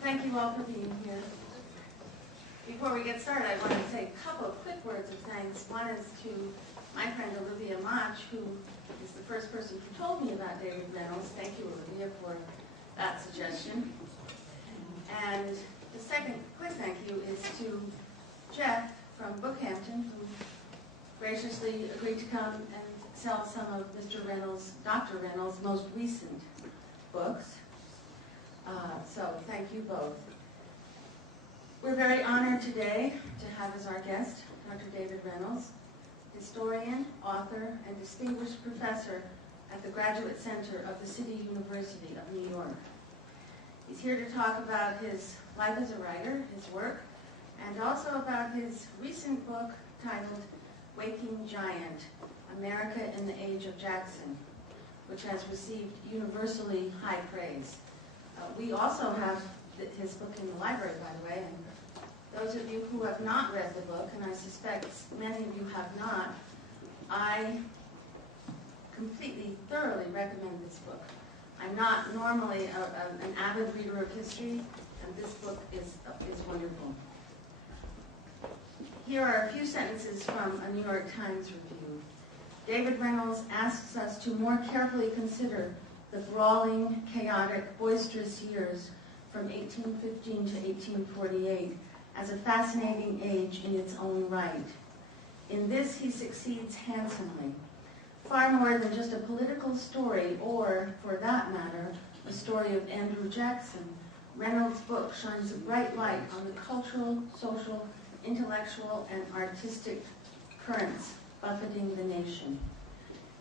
Thank you all for being here. Before we get started, I want to say a couple of quick words of thanks. One is to my friend Olivia Mach, who is the first person who told me about David Reynolds. Thank you, Olivia, for that suggestion. And the second quick thank you is to Jeff from Brookhampton, who graciously agreed to come and sell some of Mr. Reynolds, Dr. Reynolds' most recent books. So thank you both. We're very honored today to have as our guest Dr. David Reynolds, historian, author, and distinguished professor at the Graduate Center of the City University of New York. He's here to talk about his life as a writer, his work, and also about his recent book titled Waking Giant, America in the Age of Jackson, which has received universally high praise. We also have his book in the library, by the way, and those of you who have not read the book, and I suspect many of you have not, I completely, thoroughly recommend this book. I'm not normally an avid reader of history, and this book is wonderful. Here are a few sentences from a New York Times review. David Reynolds asks us to more carefully consider the brawling, chaotic, boisterous years from 1815 to 1848 as a fascinating age in its own right. In this, he succeeds handsomely. Far more than just a political story, or, for that matter, a story of Andrew Jackson, Reynolds' book shines a bright light on the cultural, social, intellectual, and artistic currents buffeting the nation.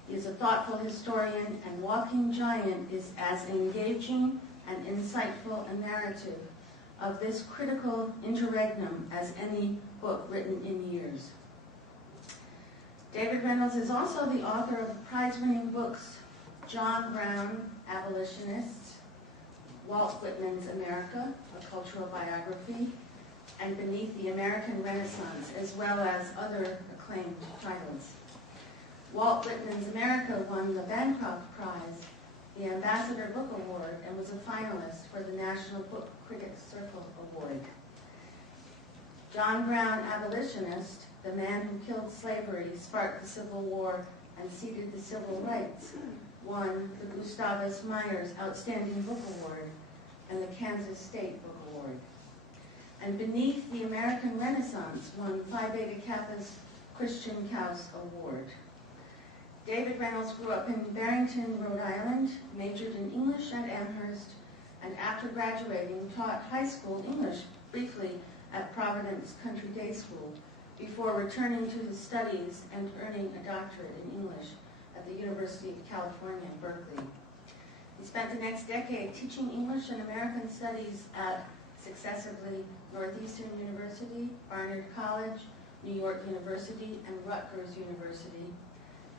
He is a thoughtful historian, and Waking Giant is as engaging and insightful a narrative of this critical interregnum as any book written in years. David Reynolds is also the author of the prize-winning books John Brown, Abolitionists, Walt Whitman's America, a Cultural Biography, and Beneath the American Renaissance, as well as other acclaimed titles. Walt Whitman's America won the Bancroft Prize, the Ambassador Book Award, and was a finalist for the National Book Critics Circle Award. John Brown, Abolitionist, the man who killed slavery, sparked the Civil War, and seeded the civil rights, won the Gustavus Myers Outstanding Book Award and the Kansas State Book Award. And Beneath the American Renaissance won Phi Beta Kappa's Christian Kaus Award. David Reynolds grew up in Barrington, Rhode Island, majored in English at Amherst, and after graduating taught high school English briefly at Providence Country Day School before returning to his studies and earning a doctorate in English at the University of California, Berkeley. He spent the next decade teaching English and American Studies at successively Northeastern University, Barnard College, New York University, and Rutgers University.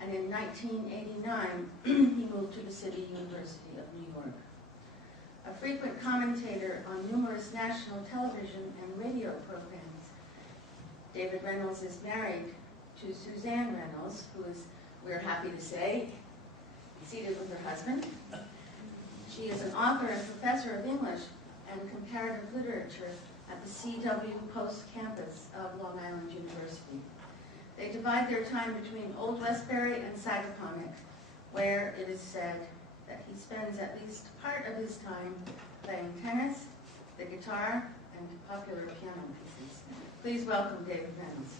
And in 1989, he moved to the City University of New York. A frequent commentator on numerous national television and radio programs, David Reynolds is married to Suzanne Reynolds, who is, we're happy to say, seated with her husband. She is an author and professor of English and comparative literature at the C.W. Post campus of Long Island University. They divide their time between Old Westbury and Sagaponack, where it is said that he spends at least part of his time playing tennis, the guitar, and popular piano pieces. Please welcome David Reynolds.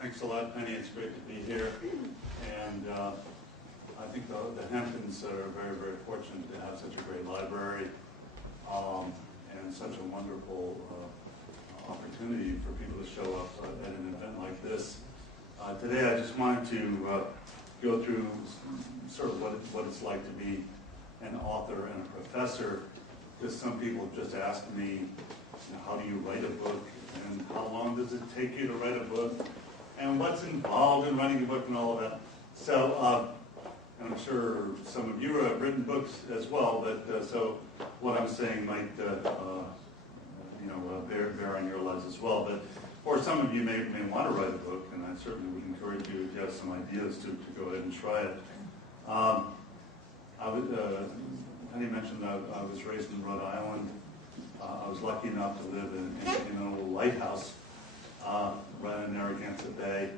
Thanks a lot, Penny. It's great to be here. And I think the Hamptons are very, very fortunate to have such a great library and such a wonderful opportunity for people to show up at an event like this. Today I just wanted to go through sort of what it's like to be an author and a professor, because some people have just asked me, how do you write a book, and how long does it take you to write a book, and what's involved in writing a book and all of that. So, and I'm sure some of you have written books as well, but so what I'm saying might bear on your lives as well. But or some of you may want to write a book, and I certainly would encourage you, if you have some ideas, to go ahead and try it. Penny mentioned I was raised in Rhode Island. I was lucky enough to live in a little lighthouse right in Narragansett Bay.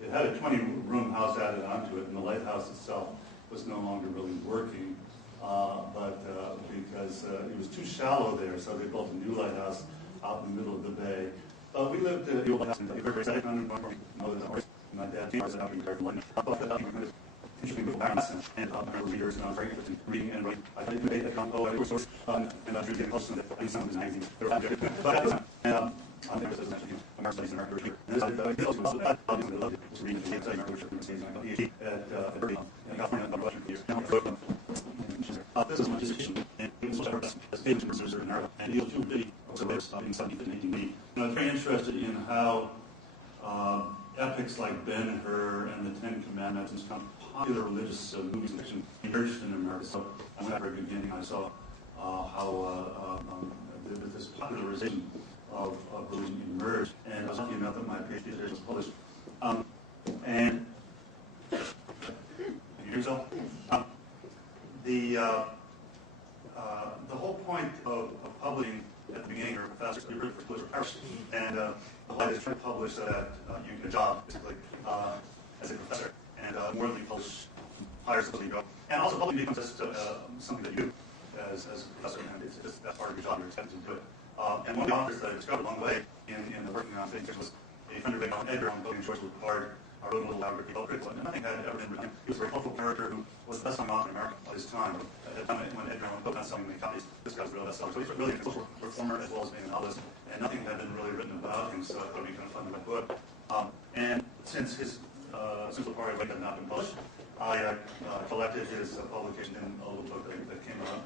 It had a 20-room house added onto it, and the lighthouse itself was no longer really working, because it was too shallow there, so they built a new lighthouse out in the middle of the bay. But we lived at the old lighthouse in the very excited my dad was out in the interesting book and readers, and I was very interested in reading and writing. I did debate at a source, and I drew the Hutchinson that I used some of his magazines. But at the time, and there was American Studies in America, and this I also loved it. Was reading the Studies in America, which was amazing. At Berkeley, in California, I'm Russian for years. This is my dissertation, and it was as famous professor in America, and he was too big, also in 17th and 18th. I was very interested in how epics like Ben-Hur and the Ten Commandments and some popular religious movies and fiction emerged in America. So at the very beginning, I saw how this popularization of religion emerged, and I was lucky enough that my PhD dissertation was published. And can you hear yourself? The whole point of publishing at the beginning, you're a professor, so you're written for Paris, and the whole idea is trying to publish so that you get a job, basically, as a professor, and more than you publish, higher so you go. And also publishing becomes just something that you do as a professor, and it's just that's part of your job, you're expected to do it. And one of the authors that I discovered along the way in the working on things was a friend of Edgar on Voting Choice with Hard. I wrote a little biography called Critical, and nothing had ever been written. He was a very helpful character who was the best-selling author in America at his time. At the time when Edgar Allan Poe was selling many copies, this guy was a real bestseller. So he's really a social reformer as well as being a novelist, and nothing had been really written about him, so I thought it would be kind of fun to write a book. And since his Simple Part of Life had not been published, I collected his publication in a little book that came out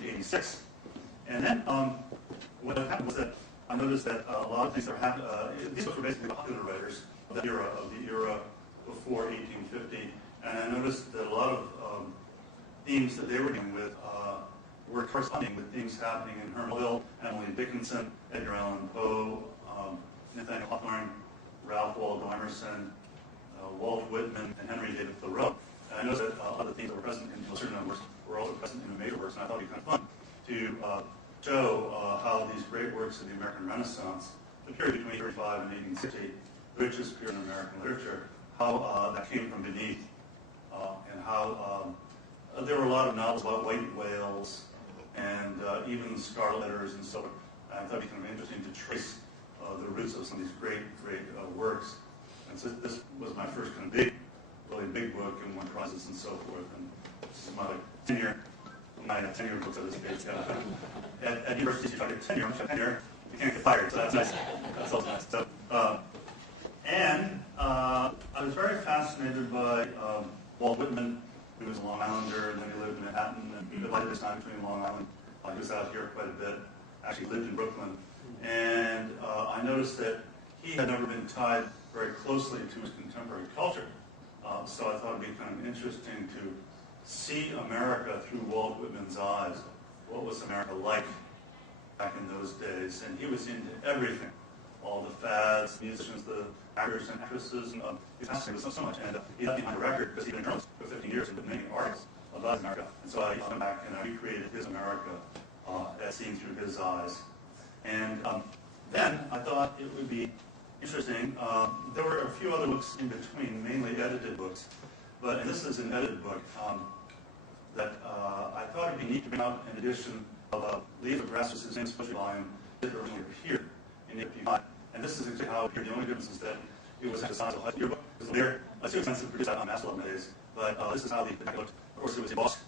in '86. And then what happened was that I noticed that a lot of things that were happening, these books were basically popular writers of the era before 1850, and I noticed that a lot of themes that they were dealing with were corresponding with things happening in Hermanville, Emily Dickinson, Edgar Allan Poe, Nathaniel Hawthorne, Ralph Waldo Emerson, Walt Whitman, and Henry David Thoreau. And I noticed that a lot of the themes that were present in a certain number of works were also present in the major works, and I thought it would be kind of fun to show how these great works of the American Renaissance, the period between 1835 and 1860, the richest period in American literature, how that came from beneath, and how there were a lot of novels about white whales and even scarlet letters and so on. I thought it'd be kind of interesting to trace the roots of some of these great works. And so this was my first kind of really big book, and won prizes and so forth. And this is my 10-year books at this stage. At universities, you try to get tenure, you can't get fired, so that's nice. That's also nice. So, and I was very fascinated by Walt Whitman, who was a Long Islander, and then he lived in Manhattan, and he divided his time between Long Island. He was out here quite a bit, actually lived in Brooklyn. And I noticed that he had never been tied very closely to his contemporary culture. So I thought it would be kind of interesting to see America through Walt Whitman's eyes. What was America like back in those days? And he was into everything, all the fads, the musicians, the actors and actresses. And he fascinated with so much. And he left behind a record because he'd been a journalist for 15 years and written many articles about America. And so I went back and I recreated his America as seen through his eyes. And then I thought it would be interesting. There were a few other books in between, mainly edited books. And this is an edited book that I thought it would be neat to bring out an edition of Leaves of Grass, which is the same special volume that originally appeared in 1855. And this is exactly how it appeared. The only difference is that it was the size of a yearbook. It's too expensive to produce that on mass level nowadays. but this is how the back looked. Of course, it was embossed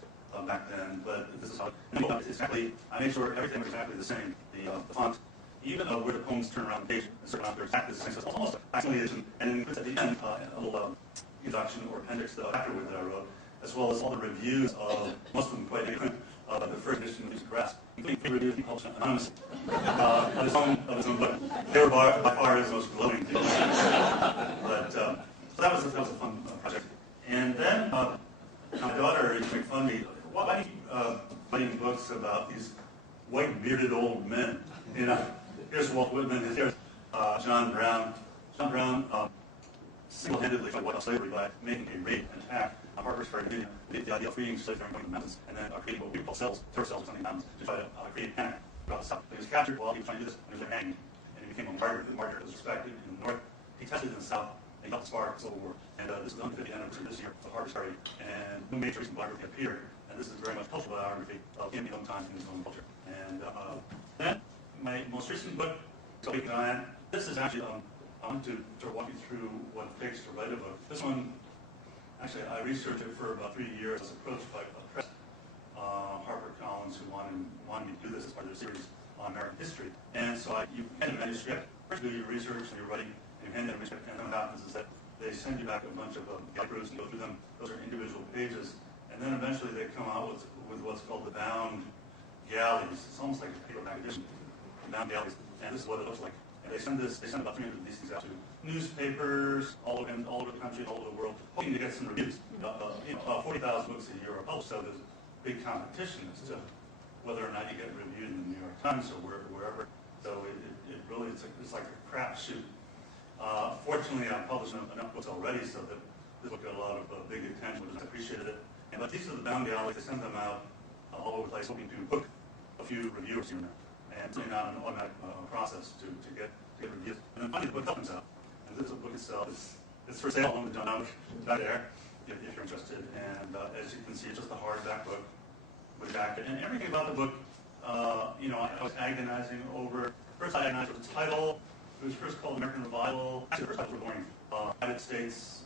back then, but this is how it's exactly. I made sure everything was exactly the same. The font, even where the poems turn around the page, certain out, they're exactly the same. So it's almost a facsimile edition, and then includes at the end a little introduction or appendix to the afterward that I wrote, as well as all the reviews of most of them quite different of the first edition of Music Grasp, including three reviews he published anonymously of his own book. They were by far his most glowing. But so that was a fun project. And then my daughter used to make fun of me. Why do you keep writing books about these white bearded old men? You know, here's Walt Whitman, here's John Brown. John Brown single-handedly fought white slavery by making a raid and attack on Harper's Ferry, Virginia, the idea of freeing slaves during the mountains, and then creating what we call cells, terror cells, in the mountains, to try to create panic throughout the South. He was captured while he was trying to do this, and he was hanged, and he became a martyr. The martyr was respected in the North. He tested in the South, and he got the spark of the Civil War. And this is the 150th anniversary this year of Harper's Ferry, and new major recent biography appeared, and this is very much cultural biography of him in his own time, in his own culture. And then my most recent book, Big Giant. This is actually I want to sort of walk you through what it takes to write a book. This one, actually, I researched it for about 3 years. I was approached by a press, HarperCollins, who wanted me to do this as part of their series on American history. And so you hand a manuscript. First, you do your research and your writing, and you hand that manuscript. And then what happens is that they send you back a bunch of guideposts and go through them. Those are individual pages. And then eventually they come out with what's called the bound galleys. It's almost like a paperback edition. Bound galleys. And this is what it looks like. And they send about 300 of these things out to newspapers all over the country, all over the world, hoping to get some reviews. 40,000 books a year are published, so there's big competition as to whether or not you get reviewed in the New York Times or wherever. So it really, it's like a crapshoot. Fortunately, I've published enough books already so that this book got a lot of big attention, which I appreciated it. But these are the bound galleys. They send them out all over the place, hoping to book a few reviewers here and there. And it's not an automatic process to get reviews. And then finally, the book comes out. And this book itself it's for sale on the John out there, if you're interested. And as you can see, it's just a hardback book with a jacket. And everything about the book, I was agonizing over. First, I agonized over the title. It was first called American Revival. Actually, the first title was boring. United States,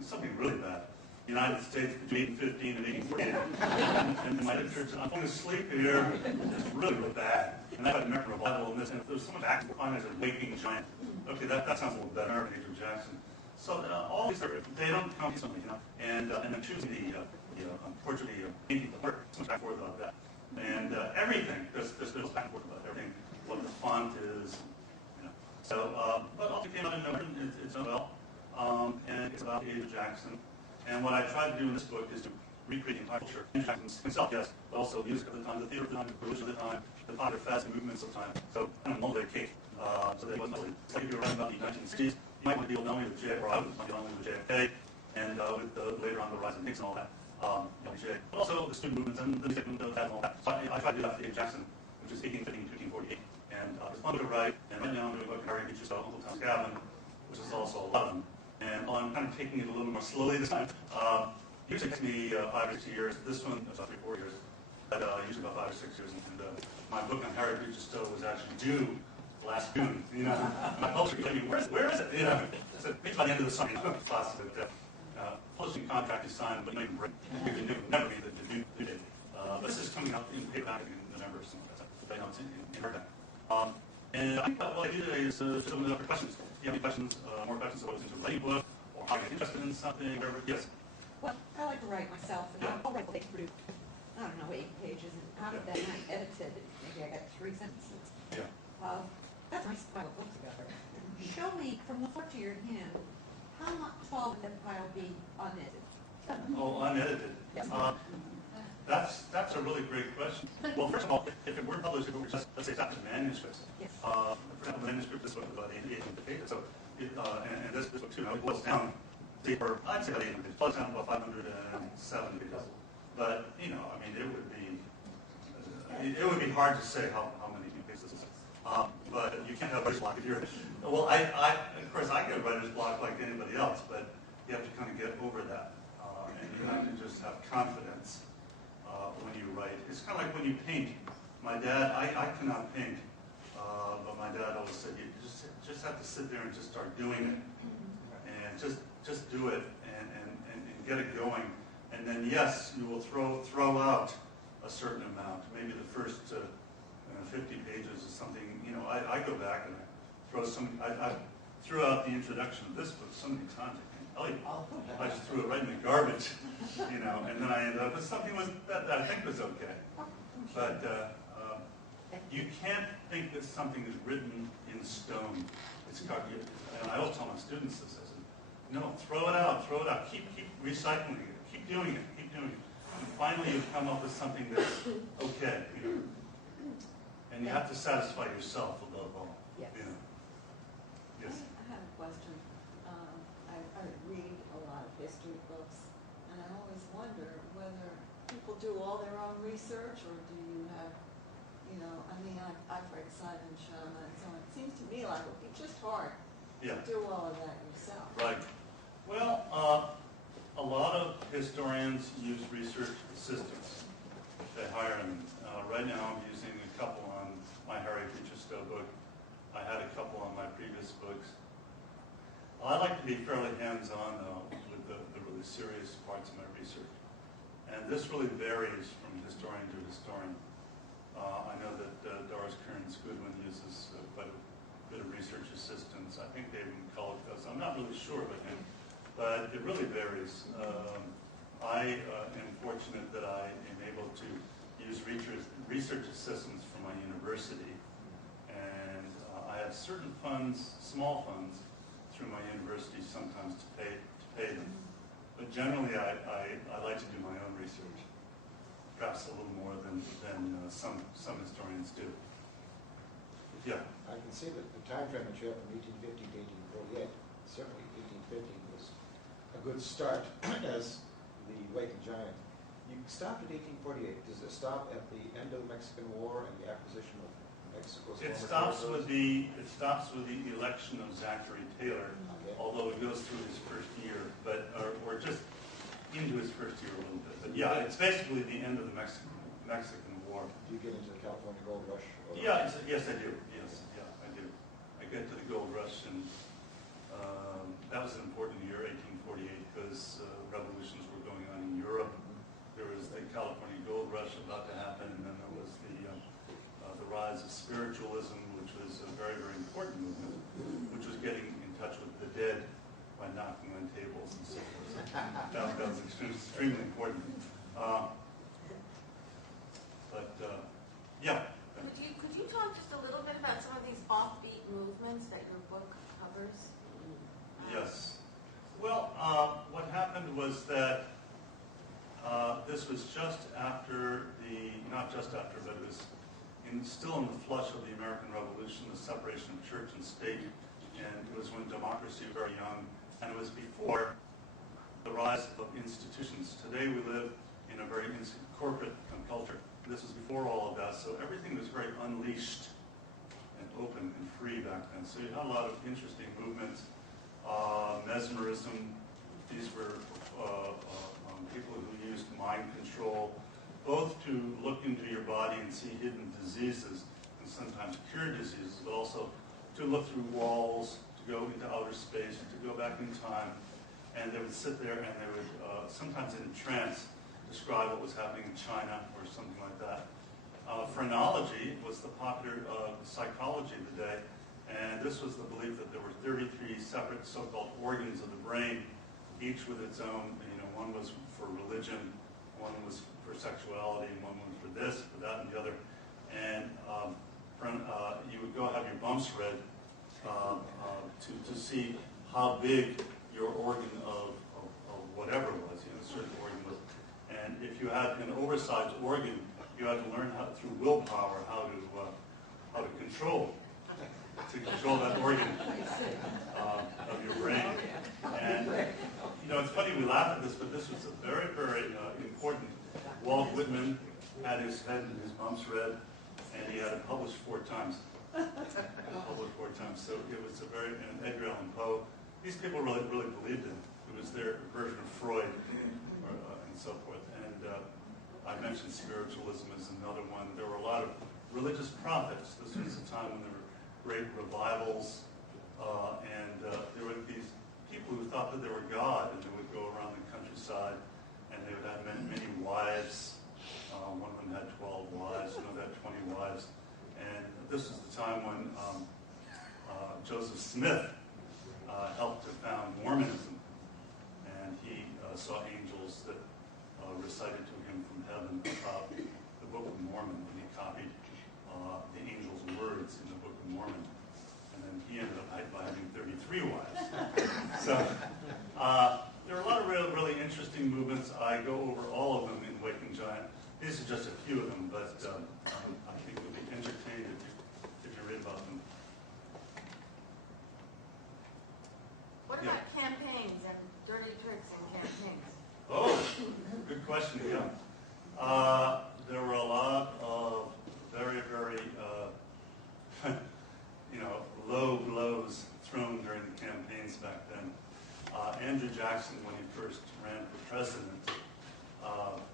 something really bad. United States between 1815 and 1848. and my editor said, I'm falling asleep here. It's really, really bad. And I had American Revival in this, and there's so much action behind it as a waking giant. Okay, that sounds a little better, American Andrew Jackson. So all these, they don't come easily, And then choosing the portrait, the painting, the work, so much back and forth about that. And everything, there's back and forth about everything, what the font is, So, but all came out in November, it's done well. And it's about the age of Jackson. And what I tried to do in this book is to recreate the entire culture. Jackson's himself, yes, but also the music of the time, the theater of the time, the religion of the time, the popular fads and movements of the time. So kind of molded a cake. So that it wasn't really, it's like if you were writing about the 1960s, you might want to deal not only with JFK, or I would want to deal only with JFK, and with later on the rise of Nixon and all that, but also the student movements and the music movement and all that. So I tried to do that for the age of Jackson, which is 1815 to 1848. And it's fun to write, and right now I'm doing a book, Harry Beecher's Uncle Tom's Cabin, which is also 11. And I'm kind of taking it a little more slowly this time. Usually it takes me 5 or 6 years. This one is about 3 or 4 years. But usually about 5 or 6 years. And my book on Harry Beecher's Stowe was actually due last June. My publisher told me, where is it? I said, maybe by the end of the summer. Publishing contract is signed, but you never be the due date. But this is coming out in paperback in November, so it's in hardback. And I think what I do today is just open it up for questions. If you have any questions, more questions about what's into a writing book, or how you get interested in something, whatever. Yes? Well, I like to write myself, and I'll write through, 8 pages, and out of that, I edited, maybe I got 3 sentences. Yeah. That's a nice pile of books together. Show me, from the foot to your hand, how much tall would that pile be unedited? Oh, unedited. Yes. That's a really great question. Well, first of all, if it were published, if it were just, let's say, it's not a manuscript. Yes. For example, the manuscript, this book is about 800 pages. So, and this book too, it boils down deeper. I'd say about 800 pages. It boils down to about 570 pages. But it would be hard to say how many pages this is. But you can't have writer's block if you're. Well, of course, I get writer's block like anybody else, but you have to kind of get over that, and you have to just have confidence. When you write. It's kind of like when you paint. My dad, I cannot paint, but my dad always said, you just have to sit there and just start doing it. And just do it and get it going, and then yes, you will throw out a certain amount, maybe the first 50 pages or something. You know, I go back and I threw out the introduction of this book so many times I can't tell you. I just threw it right in the garbage, you know, and then I ended up with something that I think was okay. But you can't think that something is written in stone. And I always tell my students this. I said, no, throw it out, keep recycling it, keep doing it. And finally you come up with something that's okay, you know. And you have to satisfy yourself above all. Yes. You know. Yes. I have a question. I read a lot of history books, and I always wonder whether people do all their own research, or do you have, you know, I mean, I've read Simon Sharma and so on. It seems to me like it would be just hard to do all of that yourself. Right. Well, a lot of historians use research assistants. They hire them. Right now I'm using a couple on my Harry Beecher Stowe book. I had a couple on my previous books. I like to be fairly hands-on with the really serious parts of my research. And this really varies from historian to historian. I know that Doris Kearns Goodwin uses quite a bit of research assistants. I think David McCullough does. I'm not really sure about him, but it really varies. I am fortunate that I am able to use research assistants from my university, and I have certain funds, small funds, through my university sometimes to pay them. But generally, I like to do my own research, perhaps a little more than some historians do. Yeah. I can see that the time frame that you have from 1850 to 1848, certainly 1850 was a good start as the Waking Giant. You stopped at 1848. Does it stop at the end of the Mexican War and the acquisition of Mexico's It former stops territories? with the election of Zachary Taylor, Okay. although it goes through his first year, but or just into his first year a little bit. But yeah, it's basically the end of the Mexican War. Do you get into the California Gold Rush? Or Yeah, yes, I do. Yes, yeah, I do. I get to the gold rush, and that was an important year, 1848, because revolutions were going on in Europe. There was the California Gold Rush about to happen, and then there was the rise of spiritualism, which was a very, very important movement, which was getting in touch with the dead by knocking on tables and so forth. So that was extremely important. Yeah. Could you talk just a little bit about some of these offbeat movements that your book covers? Yes. Well, what happened was that this was just after not just after, but it was still in the flush of the American Revolution, the separation of church and state, and it was when democracy was very young, and it was before the rise of institutions. Today we live in a very corporate culture. This was before all of that, so everything was very unleashed and open and free back then. So you had a lot of interesting movements. Mesmerism, these were people who used mind control, both to look into your body and see hidden diseases, and sometimes cure diseases, but also to look through walls, to go into outer space, to go back in time. And they would sit there and they would, sometimes in a trance, describe what was happening in China or something like that. Phrenology was the popular psychology of the day, and this was the belief that there were 33 separate so-called organs of the brain, each with its own, one was for religion, one was for sexuality, and one was for this, for that, and the other. And you would go have your bumps read to see how big your organ of whatever it was, a certain organ was. And if you had an oversized organ, you had to learn through willpower how to control that organ of your brain. And it's funny we laugh at this, but this was a very, very important. Walt Whitman had his head and his bumps read, and he had it published 4 times. So it was and Edgar Allan Poe. These people really, really believed in it. It was their version of Freud, and so forth. And I mentioned spiritualism as another one. There were a lot of religious prophets. This was a time when there were great revivals, and there were these people who thought that they were God, and they would go around the countryside, and they would have many wives. One of them had 12 wives, another had 20 wives. And this was the time when Joseph Smith helped to found Mormonism. And he saw angels that recited to him from heaven about the Book of Mormon, and he copied the angels' words in the Book of Mormon. And then he ended up by having 33 wives. So there are a lot of really interesting movements. I go over all of them in Waking Giant. These are just a few of them, but I think you'll be entertained if you read about them. What about campaigns and dirty tricks in campaigns? Oh, good question, yeah. There were a lot of very, very, low blows thrown during the campaigns back then. Andrew Jackson, when he first ran for president,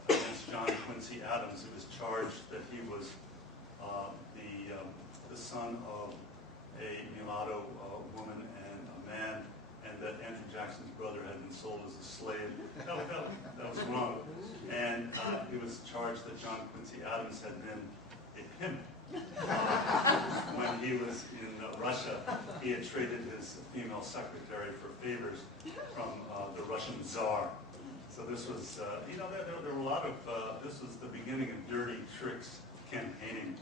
against John Quincy Adams, who was charged that he was the son of a mulatto woman and a man, and that Andrew Jackson's brother had been sold as a slave. That was wrong. And he was charged that John Quincy Adams had been a pimp. When he was in Russia, he had traded his female secretary for favors from the Russian Tsar. So this was, there were a lot of, this was the beginning of dirty tricks campaigning.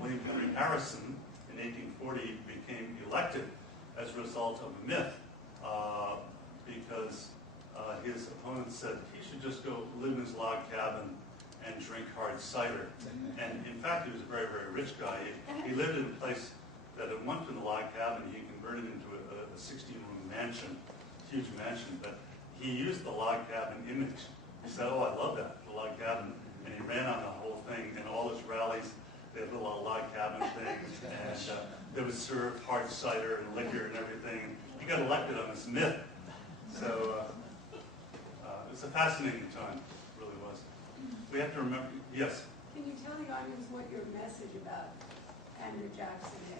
William Henry Harrison in 1840 became elected as a result of a myth because his opponents said he should just go live in his log cabin and drink hard cider. And in fact, he was a very, very rich guy. He lived in a place that at one point in the log cabin, he converted into a 16-room mansion, huge mansion, but he used the log cabin image. He said, oh, I love that, the log cabin. And he ran on the whole thing, and all his rallies, they had little log cabin things, and they would serve hard cider and liquor and everything. He got elected on this myth. So it was a fascinating time, it really was. We have to remember, yes? Can you tell the audience what your message about Andrew Jackson is?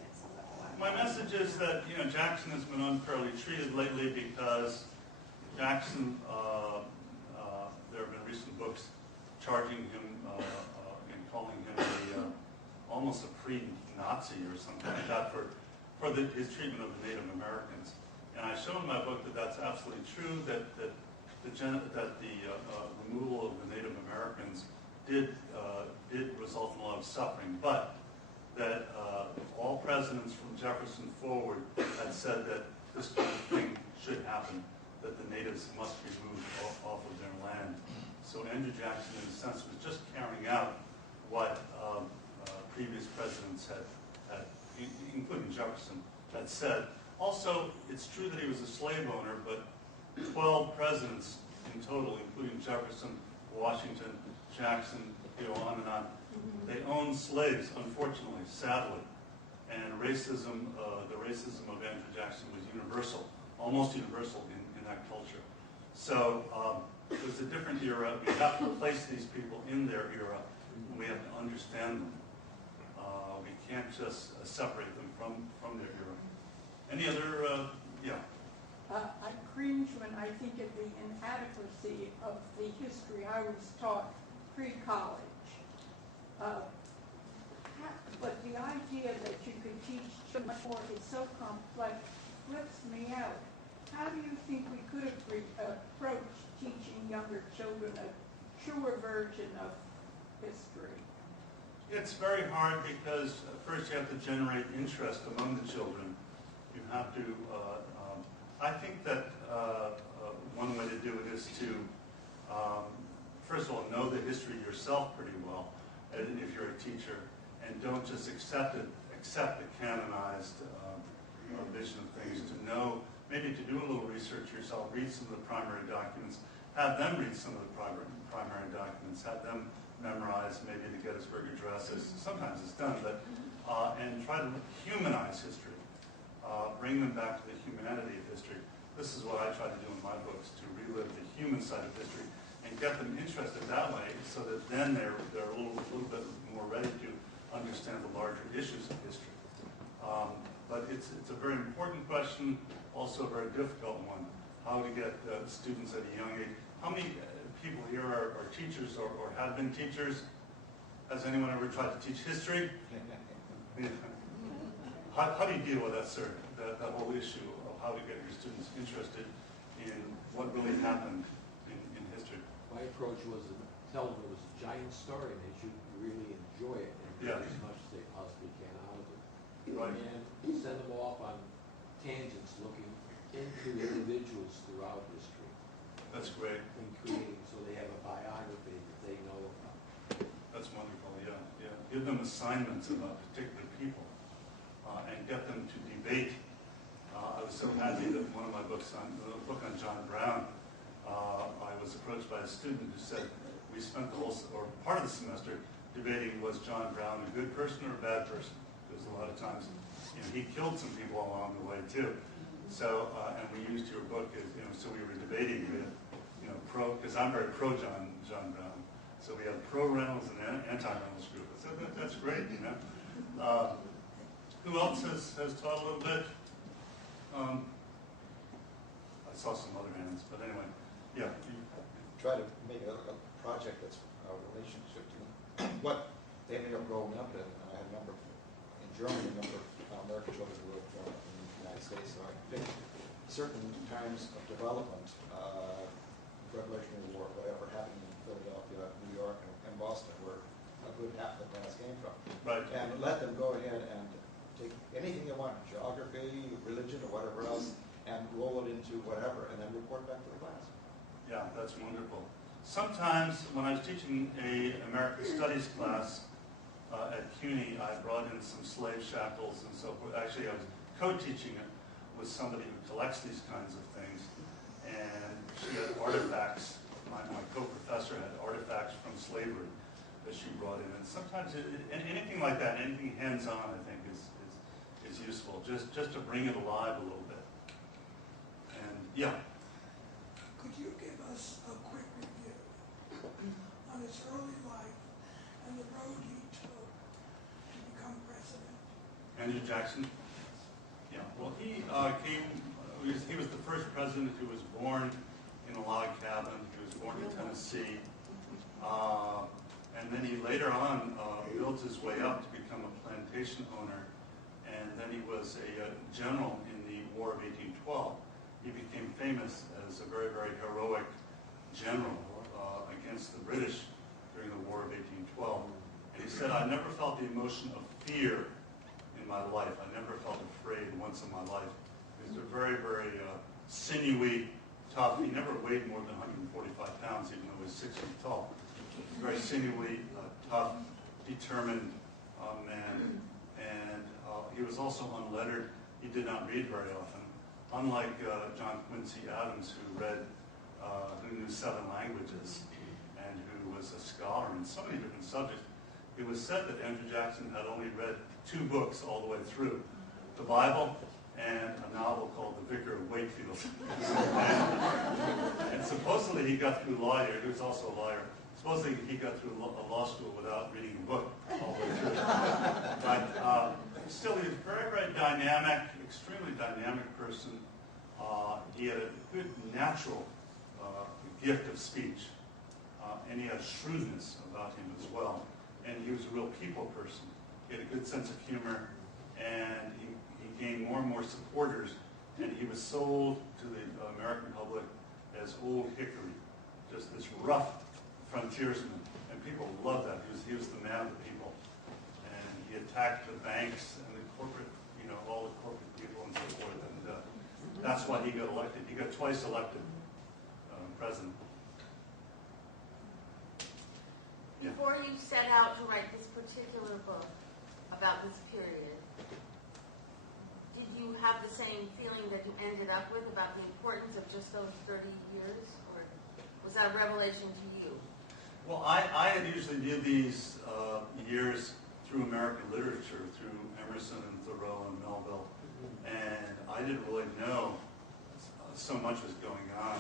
My message is that, Jackson has been unfairly treated lately because Jackson, there have been recent books charging him and calling him almost a pre-Nazi or something like that for his treatment of the Native Americans. And I show in my book that that's absolutely true, that the removal of the Native Americans did result in a lot of suffering, but that all presidents from Jefferson forward had said that this kind of thing should happen, that the natives must be moved off of their land. So Andrew Jackson, in a sense, was just carrying out what previous presidents had, including Jefferson, had said. Also, it's true that he was a slave owner, but 12 presidents in total, including Jefferson, Washington, Jackson, on and on, they owned slaves, unfortunately, sadly. And racism, the racism of Andrew Jackson was universal, almost universal in that culture. So it was a different era. We have to place these people in their era, and we have to understand them. We can't just separate them from their era. Any other, yeah? I cringe when I think of the inadequacy of the history I was taught pre-college. But the idea that you could teach so much more is so complex flips me out. How do you think we could approach teaching younger children a truer version of history? It's very hard because first you have to generate interest among the children. You have to, I think that one way to do it is to, first of all, know the history yourself pretty well, if you're a teacher, and don't just accept the canonized vision of things. To know, maybe to do a little research yourself, read some of the primary documents, have them read some of the primary documents, have them memorize maybe the Gettysburg Address. Sometimes it's done, but and try to humanize history, bring them back to the humanity of history. This is what I try to do in my books, to relive the human side of history and get them interested that way, so that then they're a little bit more ready to understand the larger issues of history. But it's a very important question, also a very difficult one. How to get students at a young age. How many people here are teachers or have been teachers? Has anyone ever tried to teach history? How do you deal with that, sir? That whole issue of how to get your students interested in what really happened in history? My approach was to tell them it was a giant story and they should really enjoy it and get Yeah. as much as they possibly can out of it. Right. And send them off on tangents looking into individuals throughout history That's great. and creating so they have a biography that they know about. That's wonderful, yeah. Give them assignments about particular people and get them to debate. I was so happy that one of my books a book on John Brown, I was approached by a student who said, we spent the whole, or part of the semester, debating was John Brown a good person or a bad person? Because a lot of times, he killed some people along the way too. So, and we used your book as, so we were debating with, pro, because I'm very pro John Brown. So we have pro Reynolds and anti-Reynolds group. So that's great, Who else has taught a little bit? I saw some other hands, but anyway, yeah. Try to make a project that's a relationship to what they may have grown up in. I had a number in Germany, a number of American children who have grown up in the United States. So I think certain times of development, Revolutionary War, whatever happened in Philadelphia, New York, and Boston, where a good half of the class came from. Right. And let them go ahead and take anything they want, geography, religion, or whatever else, and roll it into whatever, and then report back to the class. Yeah, that's wonderful. Sometimes when I was teaching a American Studies class at CUNY, I brought in some slave shackles and so forth. Actually, I was co-teaching it with somebody who collects these kinds of things. And she had artifacts, my co-professor had artifacts from slavery that she brought in. And sometimes anything like that, anything hands-on, I think is useful, just to bring it alive a little bit. And yeah. Could you give us a quick review on his early life and the road he took to become president? Andrew Jackson? Yeah, well, he was the first president who was born in a log cabin. He was born in Tennessee. And then he later on built his way up to become a plantation owner. And then he was a general in the War of 1812. He became famous as a very, very heroic general against the British during the War of 1812. And he said, I never felt the emotion of fear in my life. I never felt afraid once in my life. He was a very, very sinewy, tough. He never weighed more than 145 pounds, even though he was 6 feet tall. Very sinewy, tough, determined man. And he was also unlettered. He did not read very often. Unlike John Quincy Adams, who knew 7 languages and who was a scholar in so many different subjects, it was said that Andrew Jackson had only read 2 books all the way through, the Bible and a novel called The Vicar of Wakefield. and supposedly he got through law here. He was also a lawyer. Supposedly he got through law school without reading a book all the way through. But still, he was a very, very dynamic, extremely dynamic person. He had a good natural gift of speech, and he had a shrewdness about him as well. And he was a real people person. He had a good sense of humor, and he gained more and more supporters, and he was sold to the American public as Old Hickory, just this rough frontiersman, and people loved that. He was the man of the people, and he attacked the banks and the corporate, all the corporate people and so forth, and that's why he got elected. He got twice elected president. Yeah. Before you set out to write this particular book about this period, did you have the same feeling that you ended up with about the importance of just those 30 years, or was that a revelation to you? Well, I had usually viewed these years through American literature, through Emerson and Thoreau and Melville, and I didn't really know so much was going on,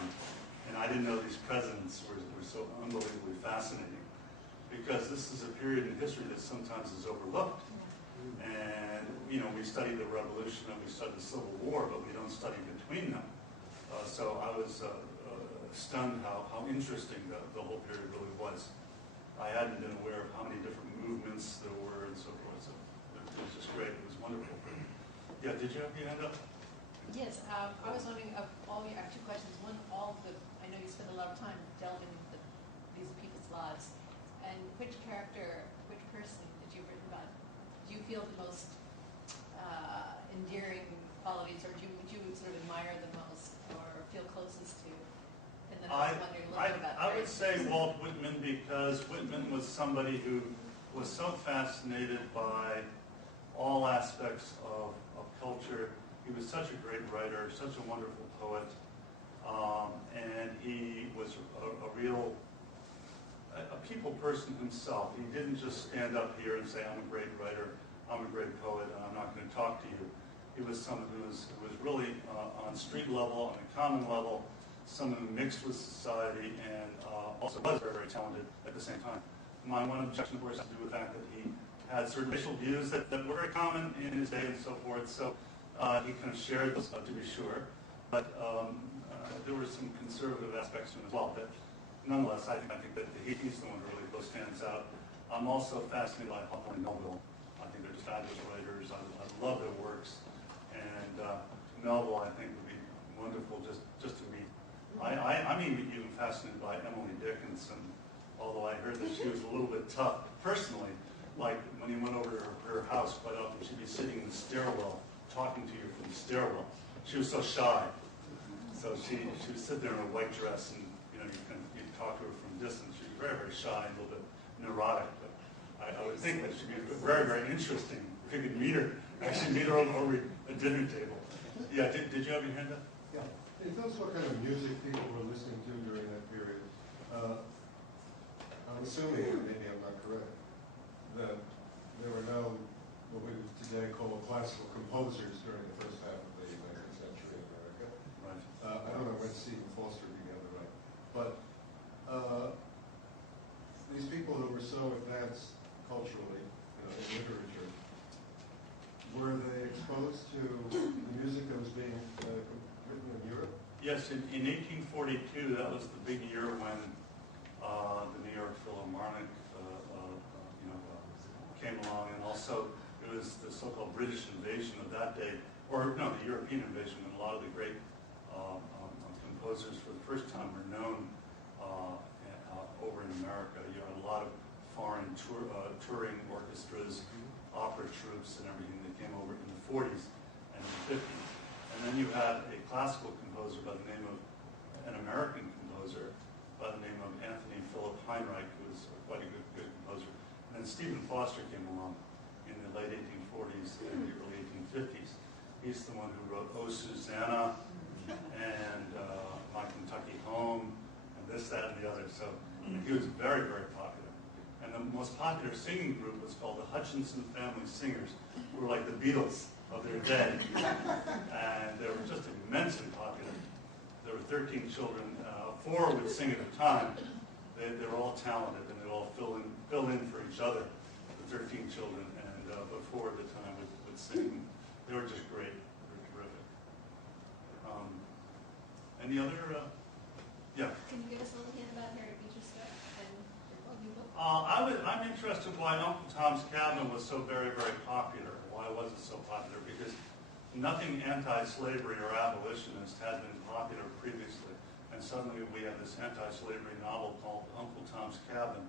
and I didn't know these presidents were so unbelievably fascinating, because this is a period in history that sometimes is overlooked. And, we study the Revolution and we study the Civil War, but we don't study between them. So I was stunned how interesting the whole period really was. I hadn't been aware of how many different movements there were and so forth, so it was just great. It was wonderful. Yeah, did you have your hand up? Yes, I was wondering, I have two questions. One, I know you spend a lot of time delving into these people's lives, and which person that you've written about, do you feel the most endearing qualities, or would you sort of admire the most, or feel closest to? And then I was wondering a little bit about I would say Walt Whitman, because Whitman was somebody who was so fascinated by all aspects of culture. He was such a great writer, such a wonderful poet, and he was a people person himself. He didn't just stand up here and say, I'm a great writer, I'm a great poet, and I'm not going to talk to you. He was someone who was really on street level, on a common level, someone who mixed with society, and also was very, very talented at the same time. My one objection, of course, has to do with the fact that he had certain racial views that were very common in his day and so forth. So he kind of shared those, to be sure. But there were some conservative aspects to him as well. But nonetheless, I think that he's the one who really stands out. I'm also fascinated by Hawthorne and Melville. I think they're just fabulous writers. I love their works. And Melville, I think, would be wonderful just to read. I'm even fascinated by Emily Dickinson, although I heard that she was a little bit tough personally. Like when he went over to her house, quite often she'd be sitting in the stairwell, talking to you from the stairwell. She was so shy. So she would sit there in a white dress, and you'd talk to her from distance. She was very, very shy, a little bit neurotic. But I would think that she'd be very, very interesting if you could meet her over a dinner table. Yeah, did you have your hand up? Yeah. Can you tell us what kind of music people were listening to during that period? I'm assuming, and maybe I'm not correct, that there were no, what we would today call classical composers during the first half of the 19th century in America. Right. I don't know when Stephen Foster began to write, but these people who were so advanced culturally, in literature, were they exposed to the music that was being written in Europe? Yes, in 1842, that was the big year when the New York Philharmonic came along, and also it was the so-called British invasion of that day, or no, the European invasion, and a lot of the great composers for the first time were known over in America. You had a lot of foreign touring orchestras, opera troops, and everything that came over in the 40s and the 50s. And then you had a classical composer by the name of an American composer by the name of Anthony Philip Heinreich, who was quite a good composer. And then Stephen Foster came along in the late 1840s and the early 1850s. He's the one who wrote Oh, Susanna and My Kentucky Home and this, that, and the other. So he was very, very popular. And the most popular singing group was called the Hutchinson Family Singers, who were like the Beatles of their day. And they were just immensely popular. There were 13 children. 4 would sing at a time. They were all talented, and they all fill in for each other, the 13 children. And but 4 at a time would sing. They were just great. They were terrific. Any other? Yeah. Can you give us a little hint about Harriet Beecher Stowe and your new book? I'm interested why Uncle Tom's Cabin was so very, very popular. Why was it so popular? Because nothing anti-slavery or abolitionist had been popular previously. And suddenly we have this anti-slavery novel called Uncle Tom's Cabin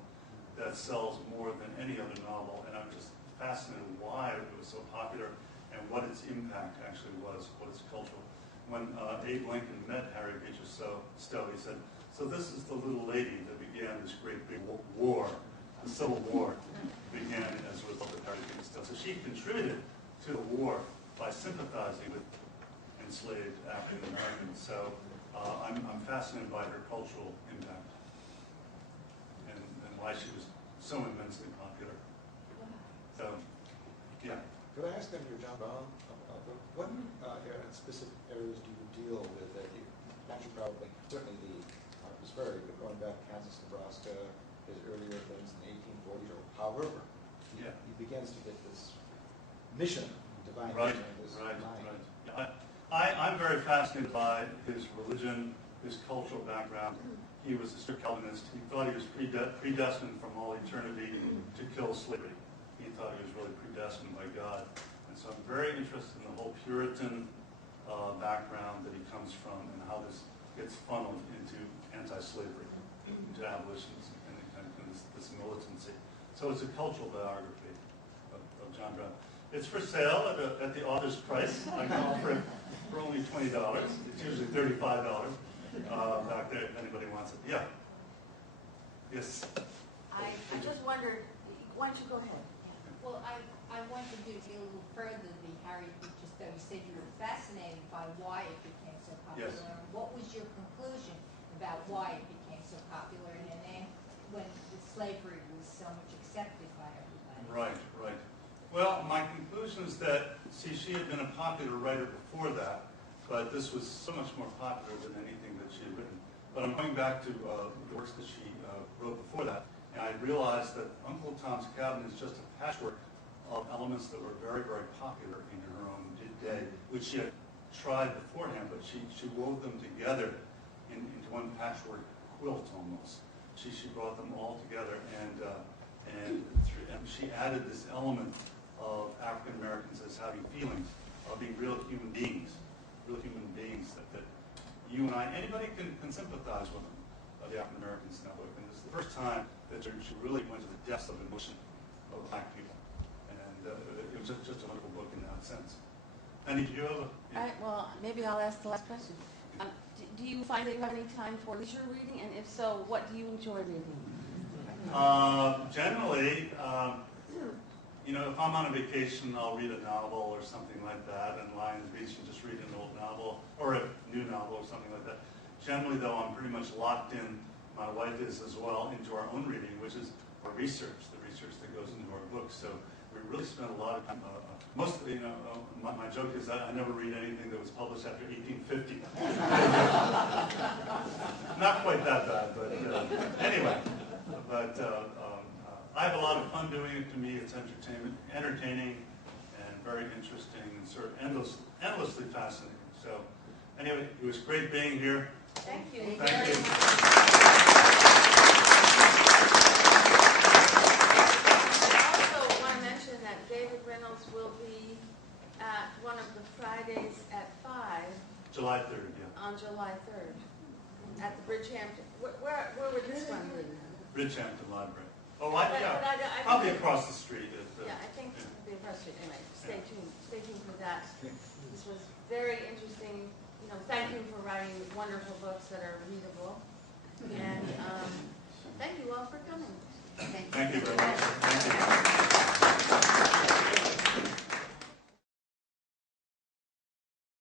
that sells more than any other novel. And I'm just fascinated why it was so popular and what its impact actually was, what its cultural. When Abe Lincoln met Harriet Beecher Stowe, he said, so this is the little lady that began this great big war. The Civil War began as a result of Harriet Beecher Stowe. So she contributed to the war by sympathizing with enslaved African Americans. So I'm fascinated by her cultural impact and why she was so immensely popular. So, yeah. Could I ask them, John Brown, what specific areas do you deal with that you actually probably, certainly the Harper's Ferry, but going back to Kansas, Nebraska, his earlier things in the 1840s, or however, Yeah. he begins to get this mission, divine Right, mission of this right, mind. right. I'm very fascinated by his religion, his cultural background. He was a strict Calvinist. He thought he was predestined from all eternity to kill slavery. He thought he was really predestined by God. And so I'm very interested in the whole Puritan background that he comes from and how this gets funneled into anti-slavery, into abolitionism, and this militancy. So it's a cultural biography of John Brown. It's for sale at the author's price. I can offer it for only $20. It's usually $35 back there if anybody wants it. Yeah. Yes. I just wondered, why don't you go ahead? Well, I wanted to get a little further the Harry Beecher study. You said you were fascinated by why it became so popular. Yes. What was your conclusion about why it became so popular, and then when the slavery was so much accepted by everybody? Right, right. Well, my conclusion is that, see, she had been a popular writer before that, but this was so much more popular than anything that she had written. But I'm going back to the works that she wrote before that, and I realized that Uncle Tom's Cabin is just a patchwork of elements that were very, very popular in her own day, which she had tried beforehand, but she wove them together into one patchwork quilt almost. She brought them all together, and she added this element of African Americans as having feelings, of being real human beings that you and I, anybody can sympathize with them, the African Americans in that book. And it's the first time that she really went to the depths of emotion of black people. And it was just a wonderful book in that sense. Annie, did you have Well, maybe I'll ask the last question. Do you find that you have any time for leisure reading? And if so, what do you enjoy reading? Generally, if I'm on a vacation, I'll read a novel or something like that, and Lions Beach and just read an old novel or a new novel or something like that. Generally, though, I'm pretty much locked in, my wife is as well, into our own reading, which is our research, the research that goes into our books. So we really spend a lot of time, my joke is that I never read anything that was published after 1850. Not quite that bad, but anyway. But I have a lot of fun doing it. To me, it's entertaining, and very interesting, and sort of endlessly fascinating. So anyway, it was great being here. Thank you. Thank you. I also want to mention that David Reynolds will be at one of the Fridays at 5 July 3rd, yeah. on July 3rd at the Bridgehampton. Where would this one be? Bridgehampton Library. Oh, But I probably think- across the street. Yeah, I think it'll be impressive. Anyway, stay tuned for that. This was very interesting. Thank you for writing wonderful books that are readable.